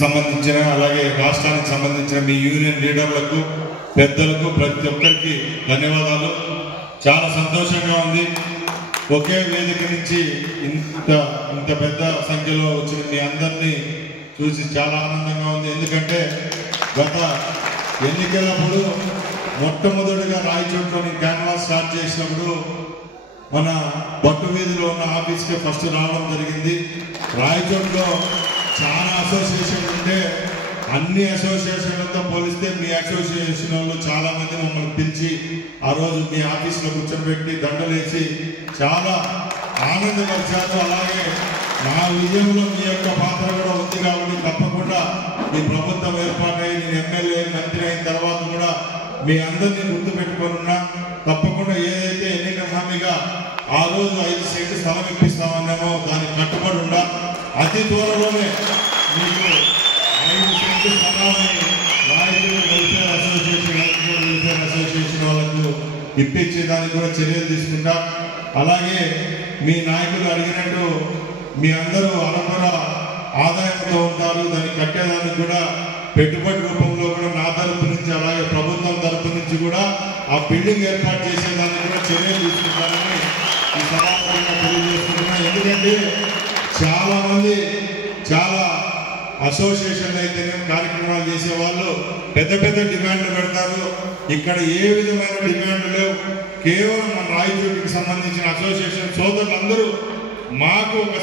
సంబంధించిన అలాగే రాష్ట్రానికి సంబంధించిన మీ యూనియన్ లీడర్లకు పెద్దలకు ప్రతి ఒక్కరికి ధన్యవాదాలు. చాలా సంతోషంగా ఉంది. ఒకే వేదిక నుంచి ఇంత పెద్ద సంఖ్యలో వచ్చిన మీ అందరినీ చూసి చాలా ఆనందంగా ఉంది. ఎందుకంటే గత ఎన్నికలప్పుడు మొట్టమొదటిగా రాయచోట్లోని క్యాన్వాస్ స్టార్ట్ చేసినప్పుడు మన బట్టు వీధిలో ఉన్న ఆఫీస్కి ఫస్ట్ రావడం జరిగింది. రాయచోట్లో చాలా అసోసియేషన్లు ఉంటే అన్ని అసోసియేషన్లతో పోలిస్తే మీ అసోసియేషన్ వాళ్ళు చాలా మంది మమ్మల్ని పిలిచి ఆ రోజు మీ ఆఫీస్లో కూర్చోబెట్టి దండలేసి చాలా ఆనందపరిచారు. అలాగే నా విజయంలో మీ యొక్క పాత్ర కూడా ఉంది కాబట్టి తప్పకుండా మీ ప్రభుత్వం ఏర్పాటై నేను ఎమ్మెల్యే మంత్రి అయిన తర్వాత కూడా మీ అందరినీ గుర్తుపెట్టుకున్నా తప్పకుండా ఏదైతే ఎన్నిక హామీగా ఆ రోజు 5 సెంట్లు స్థలం ఇప్పిస్తామన్నామో దానికి కట్టుబడి ఉండా అతి త్వరలోనే మీకు 5 సెంట్లు స్థలాన్ని రాయచూరు వెల్ఫేర్ అసోసియేషన్ వాళ్ళకు ఇప్పించేదానికి కూడా చర్యలు తీసుకుంటా. అలాగే మీ నాయకులు అడిగినట్టు మీ అందరూ అరకొర ఆదాయంతో ఉంటారు. దాన్ని కట్టేదానికి కూడా పెట్టుబడి రూపంలో కూడా నా తరపు నుంచి అలాగే ప్రభుత్వం తరపు నుంచి కూడా ఆ బిల్డింగ్ ఏర్పాటు చేసేదానికి కూడా చర్యలు తీసుకుంటారని ఈ సమావేశంగా తెలియజేస్తున్నా. ఎందుకంటే చాలా మంది చాలా అసోసియేషన్లు అయితే కార్యక్రమాలు చేసేవాళ్ళు పెద్ద పెద్ద డిమాండ్లు పెడతారు. ఇక్కడ ఏ విధమైన డిమాండ్లు లేవు. కేవలం మన రాయచోటికి సంబంధించిన అసోసియేషన్ సోదరులందరూ మాకు ఒక